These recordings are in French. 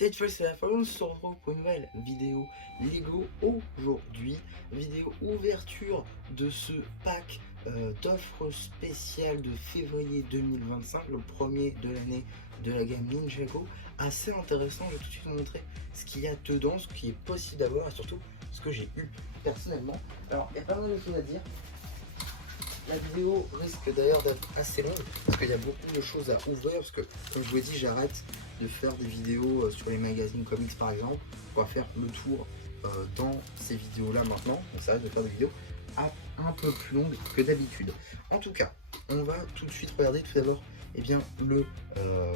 Cette fois c'est la fin, on se retrouve pour une nouvelle vidéo Lego aujourd'hui. Vidéo ouverture de ce pack d'offres spéciales de février 2025, le premier de l'année de la gamme Ninjago. Assez intéressant, je vais tout de suite vous montrer ce qu'il y a dedans, ce qui est possible d'avoir et surtout ce que j'ai eu personnellement. Alors il y a pas mal de choses à dire. La vidéo risque d'ailleurs d'être assez longue parce qu'il y a beaucoup de choses à ouvrir parce que comme je vous l'ai dit, j'arrête de faire des vidéos sur les magazines comics par exemple. On va faire le tour dans ces vidéos là maintenant. On s'arrête de faire des vidéos un peu plus longues que d'habitude. En tout cas, on va tout de suite regarder tout d'abord le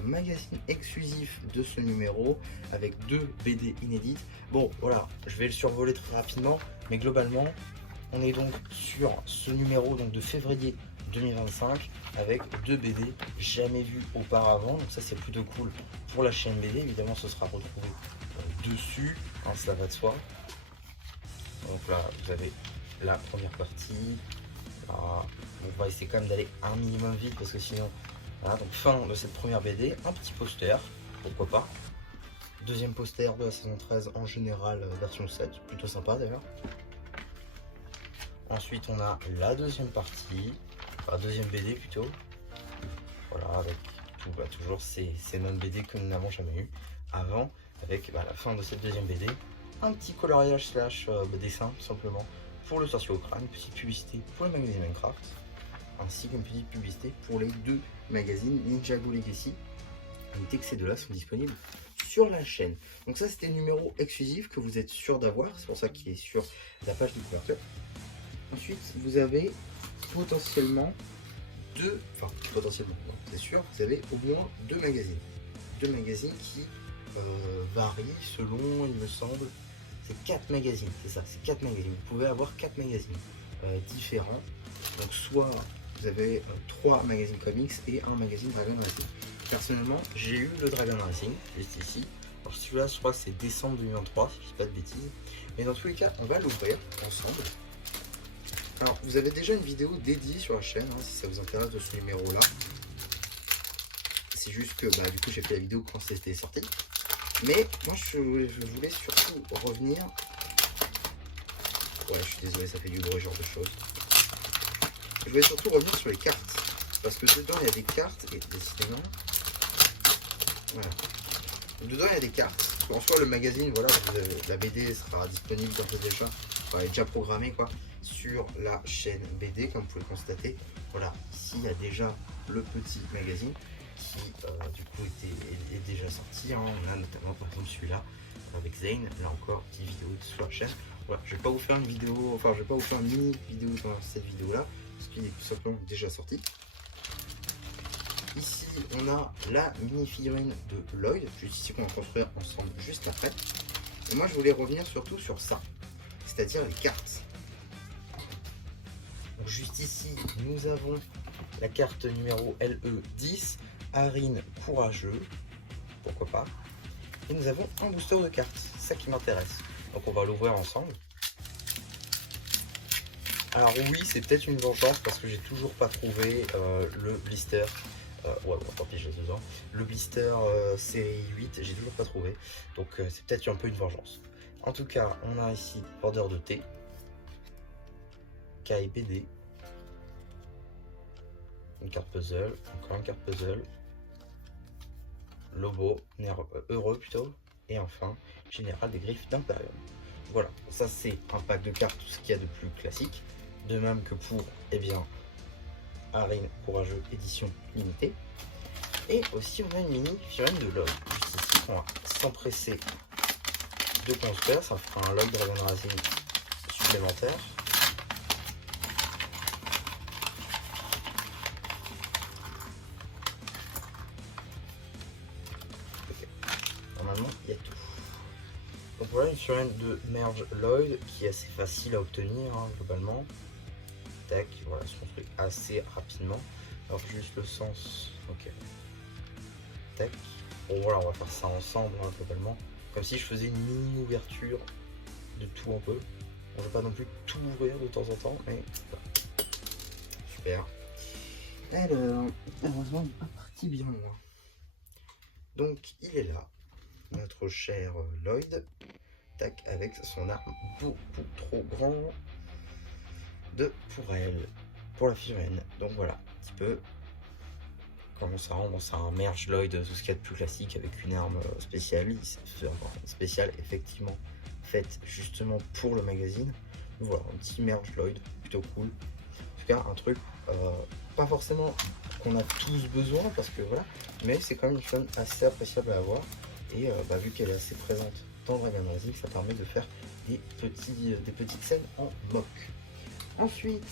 magazine exclusif de ce numéro avec 2 BD inédites. Bon voilà, je vais le survoler très rapidement, mais globalement on est donc sur ce numéro donc de février 2025 avec 2 BD jamais vus auparavant. Donc ça c'est plutôt cool pour la chaîne BD. Évidemment ce sera retrouvé dessus, hein, ça va de soi. Donc là vous avez la première partie. Là, on va essayer quand même d'aller un minimum vite parce que sinon voilà, donc fin de cette première BD, un petit poster, pourquoi pas. Deuxième poster de la saison 13 en général version 7, plutôt sympa d'ailleurs. Ensuite on a la deuxième partie, enfin deuxième BD plutôt. Voilà, avec tout, toujours ces mêmes BD que nous n'avons jamais eu avant, avec la fin de cette deuxième BD. Un petit coloriage slash dessin tout simplement pour le sorcier au crâne, une petite publicité pour le magazine Minecraft, ainsi qu'une petite publicité pour les 2 magazines Ninjago Legacy. Notez que ces deux-là sont disponibles sur la chaîne. Donc ça c'était le numéro exclusif que vous êtes sûr d'avoir, c'est pour ça qu'il est sur la page de couverture. Ensuite, vous avez potentiellement c'est sûr, vous avez au moins 2 magazines. 2 magazines qui varient selon, il me semble, c'est 4 magazines, c'est ça, c'est 4 magazines. Vous pouvez avoir 4 magazines différents. Donc soit vous avez 3 magazines comics et un magazine Dragon Racing. Personnellement, j'ai eu le Dragon Racing, juste ici. Alors celui-là, je crois que c'est décembre 2023, si je dis pas de bêtises. Mais dans tous les cas, on va l'ouvrir ensemble. Alors, vous avez déjà une vidéo dédiée sur la chaîne, hein, si ça vous intéresse de ce numéro-là. C'est juste que, du coup, j'ai fait la vidéo quand c'était sorti. Mais moi, je voulais surtout revenir... Ouais, je suis désolé, ça fait du bruit, genre de choses. Je voulais surtout revenir sur les cartes. Parce que dedans, il y a des cartes, et décidément... Voilà. Dedans, il y a des cartes. En soi, le magazine, voilà, la BD sera disponible dans le déjà. Elle est déjà programmée, quoi, sur la chaîne BD, comme vous pouvez le constater. Voilà, ici, il y a déjà le petit magazine qui, du coup, est déjà sorti. Hein. On a notamment, par exemple, celui-là, avec Zane. Là encore, petite vidéo sur la chaîne. Voilà, je vais pas vous faire une vidéo, enfin, je vais pas vous faire une mini vidéo dans cette vidéo-là, parce qu'il est tout simplement déjà sorti. Ici, on a la mini-figurine de Lloyd, juste ici qu'on va construire ensemble juste après. Et moi, je voulais revenir surtout sur ça, c'est-à-dire les cartes. Donc, juste ici, nous avons la carte numéro LE10, Arin courageux, pourquoi pas. Et nous avons un booster de cartes, c'est ça qui m'intéresse. Donc on va l'ouvrir ensemble. Alors oui, c'est peut-être une vengeance parce que j'ai toujours pas trouvé le blister. Tant pis, j'ai 2 ans. Le blister série 8, j'ai toujours pas trouvé. Donc c'est peut-être un peu une vengeance. En tout cas, on a ici Border de T, Kai BD, une carte puzzle, encore une carte puzzle, Lobo, heureux plutôt, et enfin, Général des Griffes d'Imperium. Voilà, ça c'est un pack de cartes, tout ce qu'il y a de plus classique. De même que pour, Arin courageux édition limitée. Et aussi on a une mini figurine de Lloyd, juste ici, qu'on va s'empresser de construire. Ça fera un Lloyd Dragon Racing supplémentaire. Okay. Normalement il y a tout. Donc voilà une figurine de Merge Lloyd qui est assez facile à obtenir, hein, globalement. Tac, voilà, se construit assez rapidement. Alors juste le sens, ok. Tac. Bon voilà, on va faire ça ensemble, hein, globalement. Comme si je faisais une mini ouverture de tout un peu. On ne va pas non plus tout ouvrir de temps en temps, mais voilà. Super. Alors, heureusement, il n'est pas parti bien loin. Donc il est là. notre cher Lloyd, tac, avec son arme beaucoup trop grand pour elle, pour la fille humaine. Donc voilà, un petit peu comment ça rend. Bon, c'est un merge Lloyd, tout ce qu'il y a de plus classique, avec une arme spéciale, spéciale effectivement, faite justement pour le magazine. Donc voilà, un petit merge Lloyd, plutôt cool. En tout cas, un truc pas forcément qu'on a tous besoin, parce que voilà, mais c'est quand même une fun assez appréciable à avoir. Et vu qu'elle est assez présente dans Dragon Rising, ça permet de faire des petites scènes en mock. Ensuite,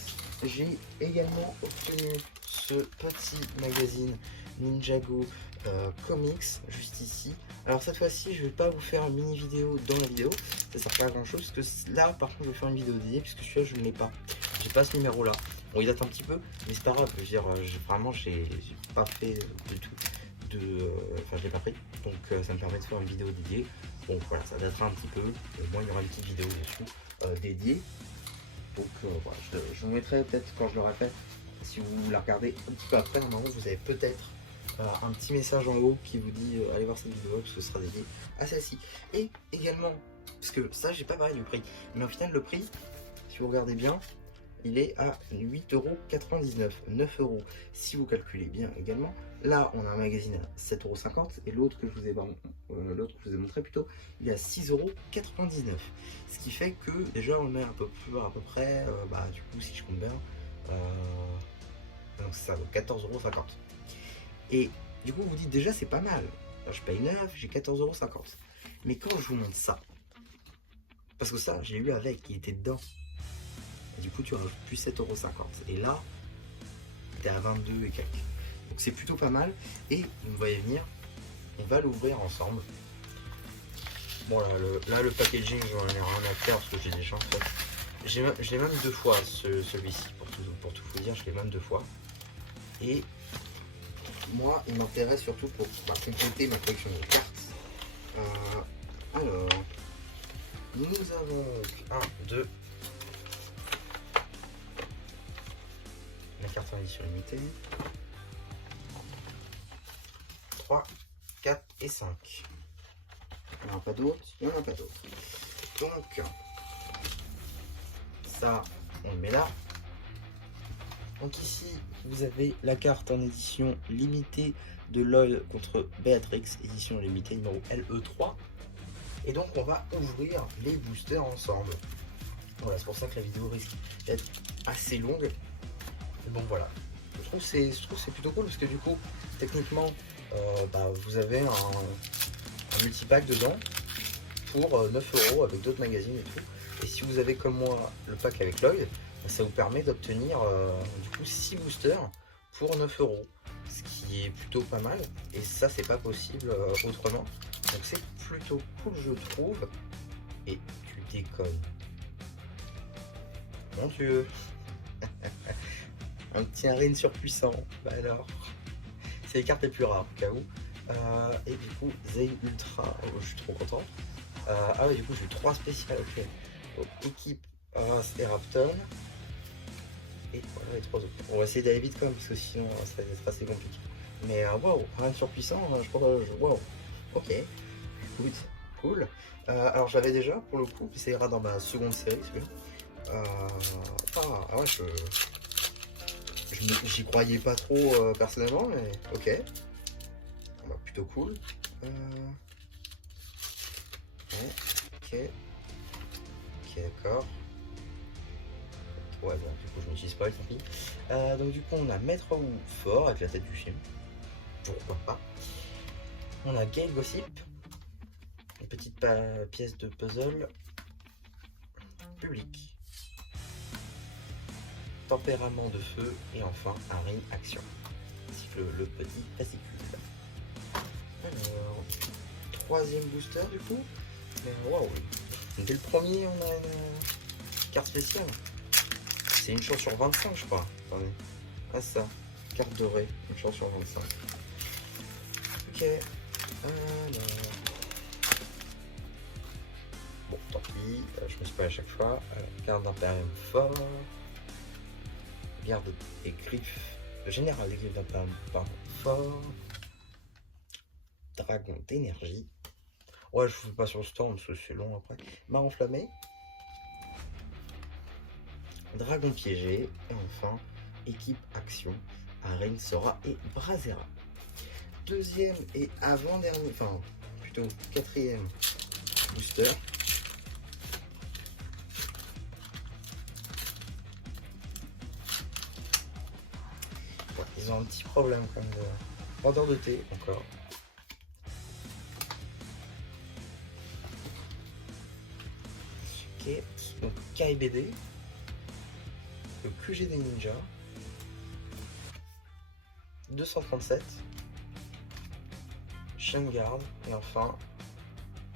j'ai également obtenu ce petit magazine Ninjago Comics, juste ici. Alors cette fois-ci, je vais pas vous faire une mini vidéo dans la vidéo, ça sert pas à grand chose, parce que là par contre je vais faire une vidéo dédiée, puisque celui-là je ne l'ai pas. J'ai pas ce numéro là. Bon, il date un petit peu, mais c'est pas grave, je veux dire, vraiment j'ai pas fait du tout enfin je l'ai pas pris, donc ça me permet de faire une vidéo dédiée. Donc voilà, ça datera un petit peu, au moins il y aura une petite vidéo dessus dédiée. Donc voilà, je vous mettrai peut-être quand je l'aurai fait, si vous la regardez un petit peu après, normalement vous avez peut-être un petit message en haut qui vous dit allez voir cette vidéo, parce que ce sera dédié à celle-ci. Et également, parce que ça j'ai pas parlé du prix, mais au final le prix, si vous regardez bien, il est à 8,99€, 9 € si vous calculez bien également. Là, on a un magazine à 7,50€ et l'autre que je vous ai montré plutôt, il est à 6,99€. Ce qui fait que déjà on met à peu près, du coup si je compte bien, donc ça vaut 14,50€. Et du coup vous dites déjà c'est pas mal. Alors, je paye 9, j'ai 14,50€. Mais quand je vous montre ça, parce que ça j'ai eu avec, il était dedans. Et du coup tu rajoutes plus 7,50€. Et là, t'es à 22 et quelques. Donc c'est plutôt pas mal. Et vous voyez venir, on va l'ouvrir ensemble. Bon là le packaging j'en ai rien à faire parce que j'ai déjà en fait. Je l'ai même 2 fois celui-ci pour tout vous dire, je l'ai même 2 fois. Et moi il m'intéresse surtout pour compléter ma collection de cartes. Alors nous avons 1, 2. La carte en édition limitée. 3, 4 et 5. Il n'y en a pas d'autres. Il n'y en a pas d'autres. Donc, ça, on le met là. Donc ici, vous avez la carte en édition limitée de Lloyd contre Beatrix, édition limitée numéro LE3. Et donc, on va ouvrir les boosters ensemble. Voilà, c'est pour ça que la vidéo risque d'être assez longue. Donc voilà, je trouve que c'est plutôt cool parce que du coup, techniquement, vous avez un multipack dedans pour 9€ avec d'autres magazines et tout. Et si vous avez comme moi le pack avec Lloyd, ça vous permet d'obtenir du coup 6 boosters pour 9€, ce qui est plutôt pas mal. Et ça, c'est pas possible autrement. Donc c'est plutôt cool, je trouve. Et tu déconnes. Mon Dieu. Un petit Arin surpuissant, bah alors, c'est les cartes les plus rares au cas où. Et du coup, Zane Ultra, je suis trop content. Du coup, j'ai eu 3 spéciales, ok. Donc, équipe Aras et Rapton. Et voilà les 3 autres. On va essayer d'aller vite quand même, parce que sinon, ça va être assez compliqué. Mais waouh, Arin surpuissant, je crois que waouh. Ok, good, cool. Alors, je l'avais déjà pour le coup, puis ça ira dans ma seconde série, celui-là. Ouais, j'y croyais pas trop personnellement, mais ok. Plutôt cool. Ok, d'accord. Ouais, bon, du coup, je m'utilise pas, tant pis. Donc, du coup, on a Maître ou Fort avec la tête du film. Pourquoi pas. On a Gale Gossip. Une petite pièce de puzzle. Public. Tempérament de feu et enfin Arin action, ainsi que le petit fascicule. Alors, 3e booster du coup. Waouh, dès le premier on a une carte spéciale. C'est une chance sur 25 je crois. Attendez. Ça, carte dorée, une chance sur 25. Ok. Alors. Bon, tant pis, je me suis pas à chaque fois. Carte d'impérium fort. Garde des griffes, général des griffes d'un fort, dragon d'énergie, Ouais, je vous fais pas sur le stand parce que c'est long après. Mare enflammée, dragon piégé, et enfin, équipe action, Arène, Sora et Brasera. Deuxième et avant-dernier, enfin plutôt quatrième booster. Ouais, ils ont un petit problème quand même de vendeur de thé encore. Ok, donc KBD, le QG des ninjas, 237, Shangard et enfin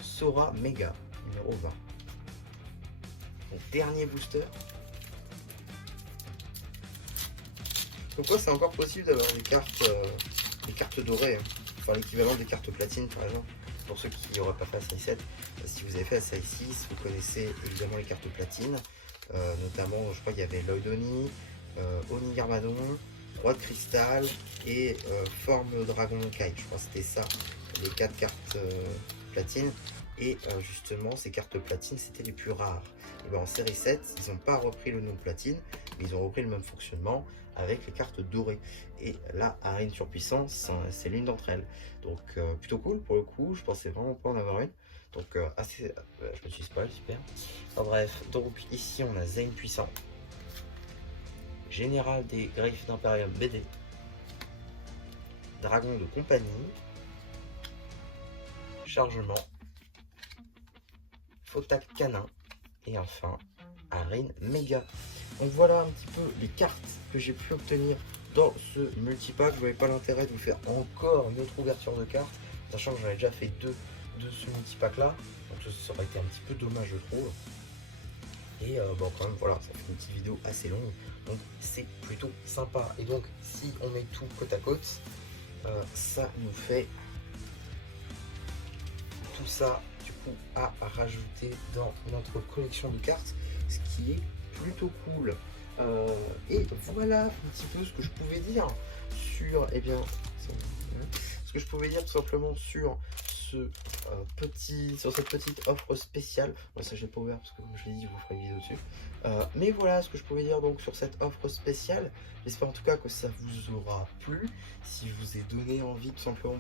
Sora Mega numéro 20. Donc, dernier booster. Donc c'est encore possible d'avoir des cartes dorées, hein. Enfin l'équivalent des cartes platine par exemple. Pour ceux qui n'auraient pas fait Assail 7, si vous avez fait Assail 6, vous connaissez évidemment les cartes platine. Notamment, je crois qu'il y avait Lloyd Oni, Oni Garmadon, Roi de Cristal et Forme Dragon Kai. Je crois que c'était ça, les 4 cartes platine. Et justement, ces cartes platine, c'était les plus rares. Et ben, en série 7, ils n'ont pas repris le nom platine, mais ils ont repris le même fonctionnement avec les cartes dorées. Et là, Arène Surpuissance, c'est l'une d'entre elles. Donc plutôt cool pour le coup, je pensais vraiment pas en avoir une. Donc assez, je me suis spoil, super. Enfin, bref, donc ici on a Zane Puissant, Général des Griffes d'Imperium BD, Dragon de compagnie, Chargement, Photak Canin et enfin Arène Méga. Donc voilà un petit peu les cartes que j'ai pu obtenir dans ce multipack. Je n'avais pas l'intérêt de vous faire encore une autre ouverture de cartes, sachant que j'en ai déjà fait deux de ce multipack là, donc ça aurait été un petit peu dommage je trouve. Et bon quand même voilà, ça fait une petite vidéo assez longue, donc c'est plutôt sympa. Et donc si on met tout côte à côte, ça nous fait tout ça du coup à rajouter dans notre collection de cartes, ce qui est plutôt cool. Et voilà un petit peu ce que je pouvais dire sur, eh bien, ce que je pouvais dire tout simplement sur cette petite offre spéciale. Bon, ça j'ai pas ouvert parce que comme je l'ai dit, je vous ferai une vidéo dessus. Mais voilà ce que je pouvais dire donc sur cette offre spéciale. J'espère en tout cas que ça vous aura plu. Si je vous ai donné envie tout simplement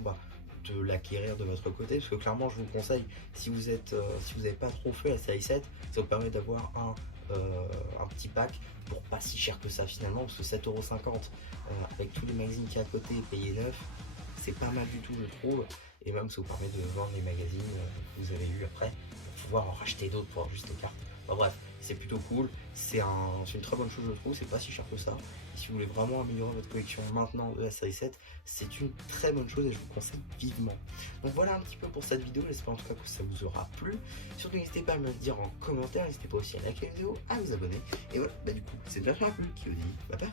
de l'acquérir de votre côté, parce que clairement je vous conseille, si vous n'avez pas trop fait la série 7, ça vous permet d'avoir un petit pack pour pas si cher que ça finalement, parce que 7,50 € avec tous les magazines qui est à côté payé 9, c'est pas mal du tout je trouve, et même ça vous permet de vendre les magazines que vous avez eu après pour pouvoir en racheter d'autres pour avoir juste les cartes. Enfin, bref, c'est plutôt cool, c'est une très bonne chose je trouve, c'est pas si cher que ça. Et si vous voulez vraiment améliorer votre collection maintenant de la série 7, c'est une très bonne chose et je vous conseille vivement. Donc voilà un petit peu pour cette vidéo, j'espère en tout cas que ça vous aura plu. Surtout n'hésitez pas à me le dire en commentaire, n'hésitez pas aussi à liker la vidéo, à vous abonner. Et voilà, du coup, c'est déjà fait un peu qui vous dit bye bye.